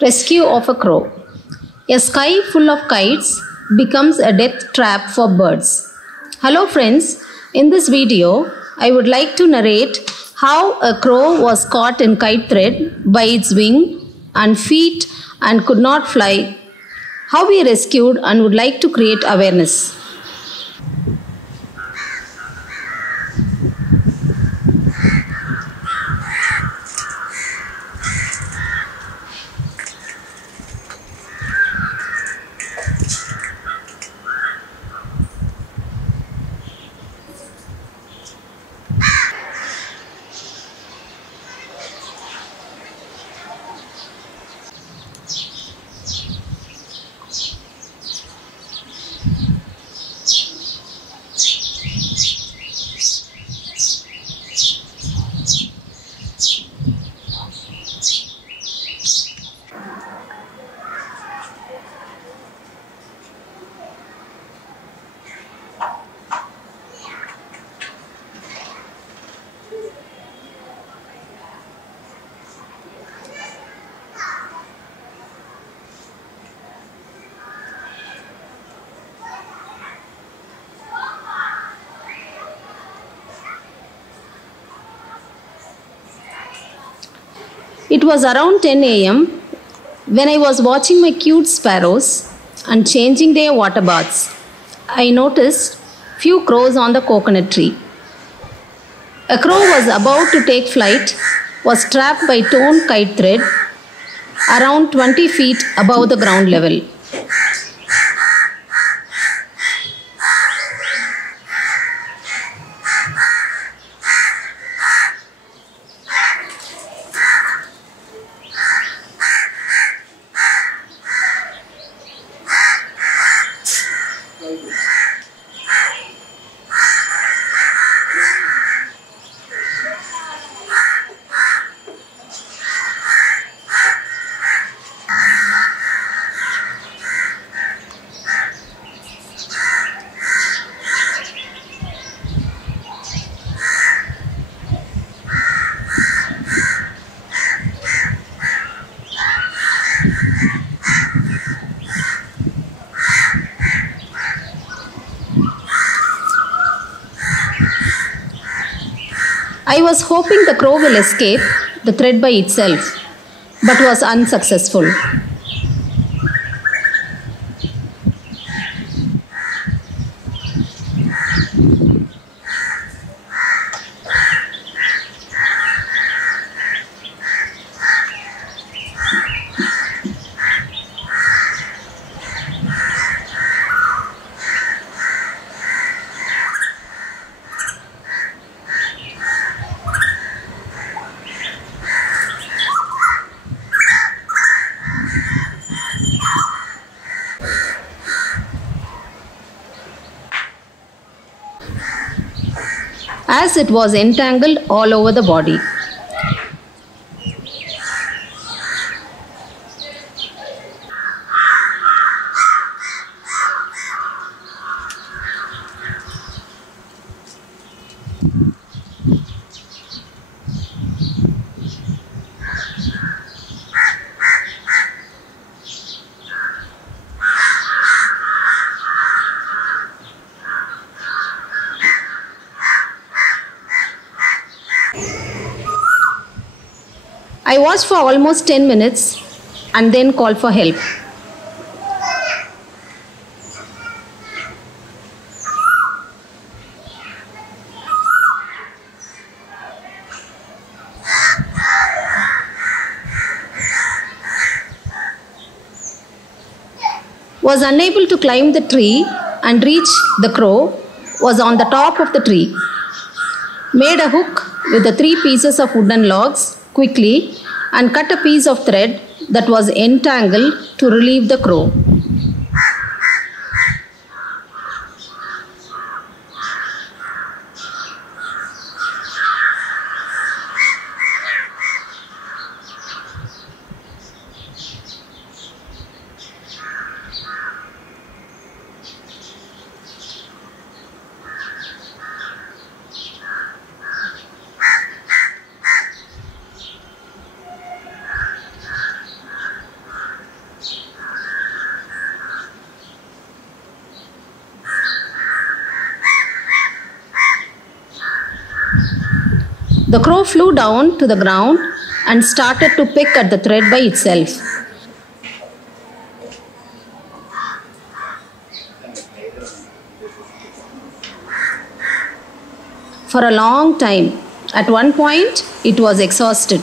Rescue of a crow. A sky full of kites becomes a death trap for birds. Hello friends, in this video I would like to narrate how a crow was caught in kite thread by its wing and feet and could not fly, how we rescued and would like to create awareness. It was around 10 a.m. when I was watching my cute sparrows and changing their water baths. I noticed few crows on the coconut tree. A crow was about to take flight, was trapped by torn kite thread around 20 feet above the ground level. I was hoping the crow will escape the thread by itself, but was unsuccessful. As it was entangled all over the body. I watched for almost 10 minutes and then called for help. Was unable to climb the tree and reach the crow, was on the top of the tree. Made a hook with the 3 pieces of wooden logs quickly and cut a piece of thread that was entangled to relieve the crow. The crow flew down to the ground and started to pick at the thread by itself. For a long time. At one point, it was exhausted.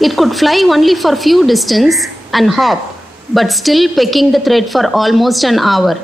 It could fly only for few distance and hop, but still pecking the thread for almost an hour.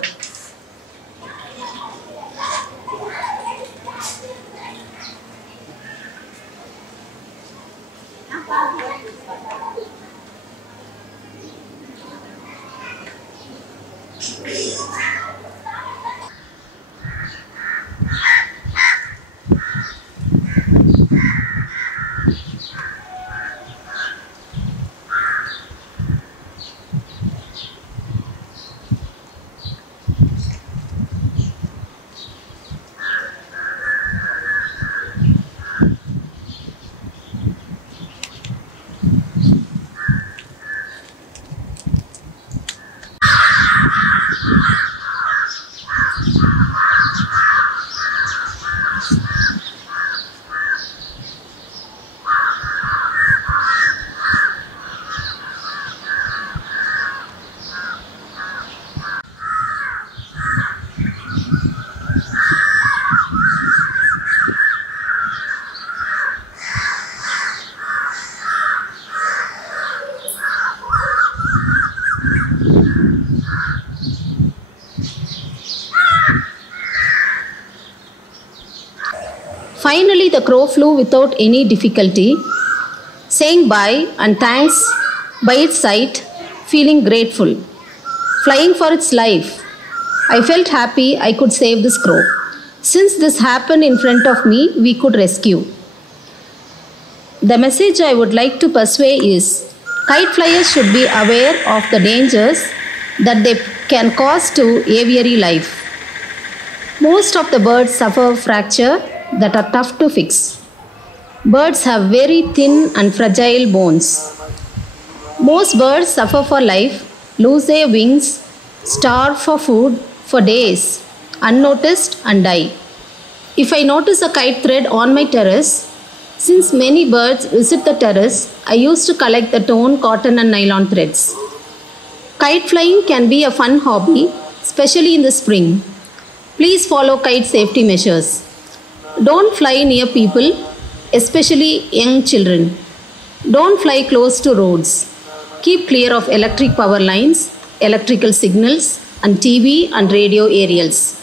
Finally, the crow flew without any difficulty, saying bye and thanks by its side, feeling grateful, flying for its life. I felt happy I could save this crow. Since this happened in front of me, we could rescue. The message I would like to persuade is, kite flyers should be aware of the dangers that they can cause to aviary life. Most of the birds suffer fracture that are tough to fix. Birds have very thin and fragile bones. Most birds suffer for life, lose their wings, starve for food for days, unnoticed and die. If I notice a kite thread on my terrace, since many birds visit the terrace, I used to collect the torn cotton and nylon threads. Kite flying can be a fun hobby, especially in the spring. Please follow kite safety measures. Don't fly near people, especially young children. Don't fly close to roads. Keep clear of electric power lines, electrical signals, and TV and radio aerials.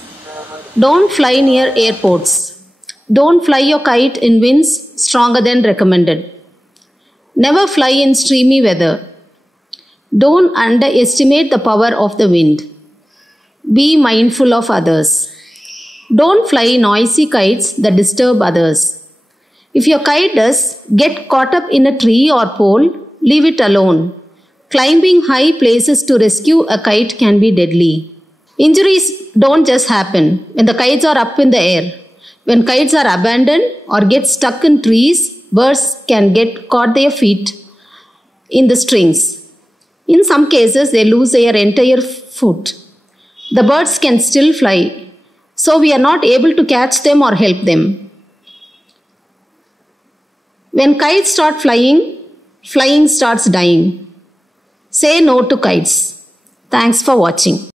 Don't fly near airports. Don't fly your kite in winds stronger than recommended. Never fly in streamy weather. Don't underestimate the power of the wind. Be mindful of others. Don't fly noisy kites that disturb others. If your kite does get caught up in a tree or pole, leave it alone. Climbing high places to rescue a kite can be deadly. Injuries don't just happen when the kites are up in the air. When kites are abandoned or get stuck in trees, birds can get caught their feet in the strings. In some cases, they lose their entire foot. The birds can still fly, so we are not able to catch them or help them. When kites start flying, flying starts dying. Say no to kites. Thanks for watching.